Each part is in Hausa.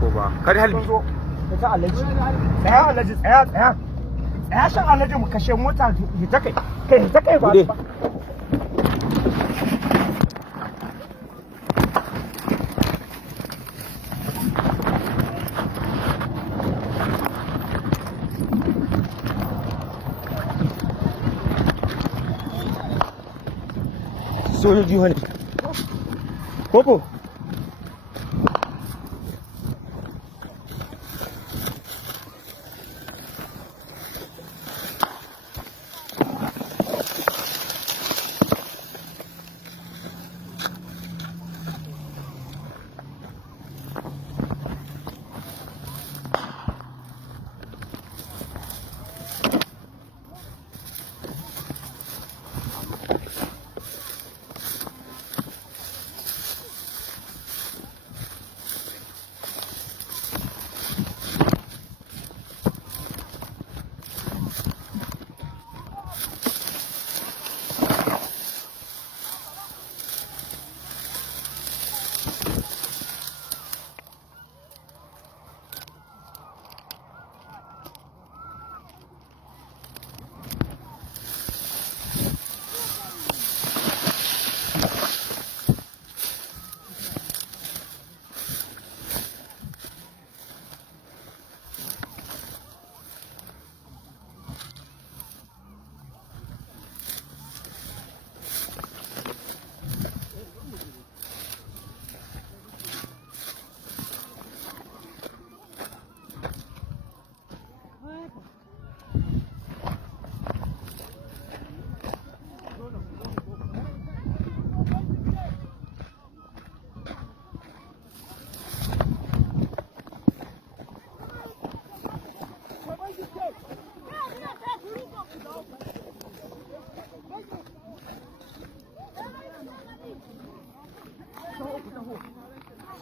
uba kar halbi ta alaji tsaya alaji tsaya shan alaji mu kashe mota ta kai ba sojoji wani koko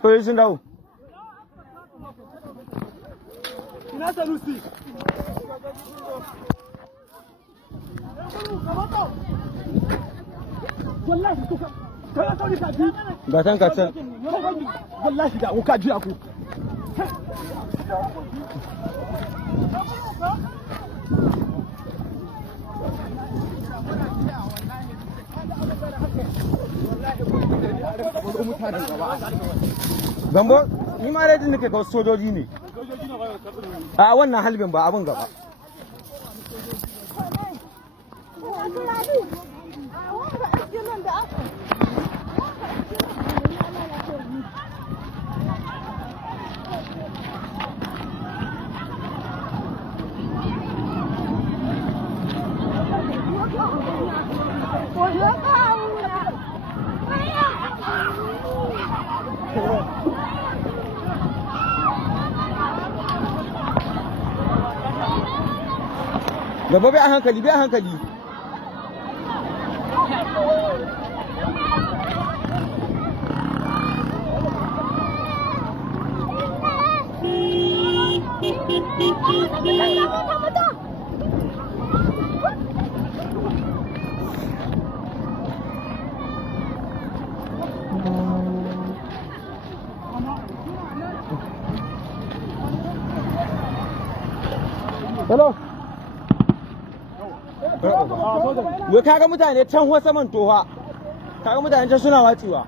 sojoji sun dawo ina sanusi wallahi kuka kana sauri ka ji gatan wallahi da ku ka ji aku Gambo, ni ma dai nake ga sojoji ne. A wannan halbin ba abin gaba. Gaba bai a hankali, bai a hankali. Hello. Wai kaga mutane can ho saman toha. Kaga mutane can suna watsewa.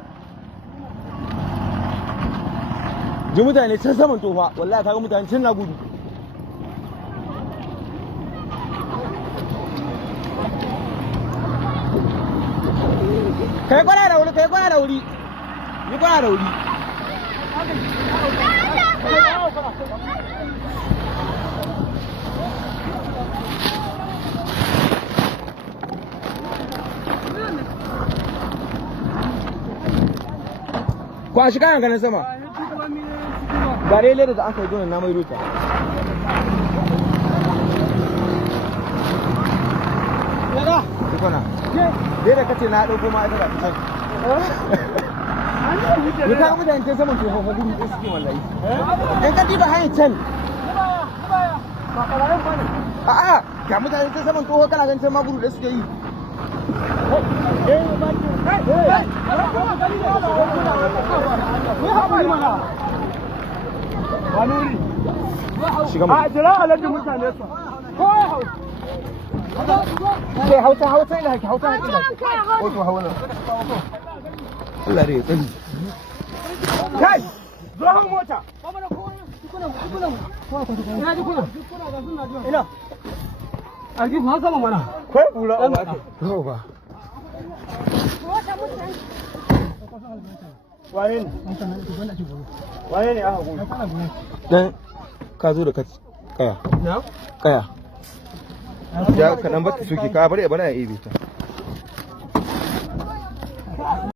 Ji mutane can saman toha. Wallahi kaga mutane can na gudu. Kai kwana da wuri, kai kwana da wuri. Ni kwana da wuri. Kwashi kayan ganin sama. Ga dai leda da aka yi gonan na mai ruta. Leda? Dukwana. Leda kace na dauko ma ita ga can. Ni ka mutane can saman toho ko gudu suke wallahi. In ka diba hanyar can. Ba karayen ba ne. A'a, ga mutane can saman toho kana ganin can ma gudu suke yi. wani wuri shiga a jira alhaji mutane su ko ya hau kai hauta ina haki hauta ina ko to hawa nan Allah ya tsari kai zo hau mota ina aljihu har sama mana kai bura a wata ko ba wane ne aka gudu dan ka zo da kaya na kaya ya kaɗan bata suke ka bari ya bana ya ibe ta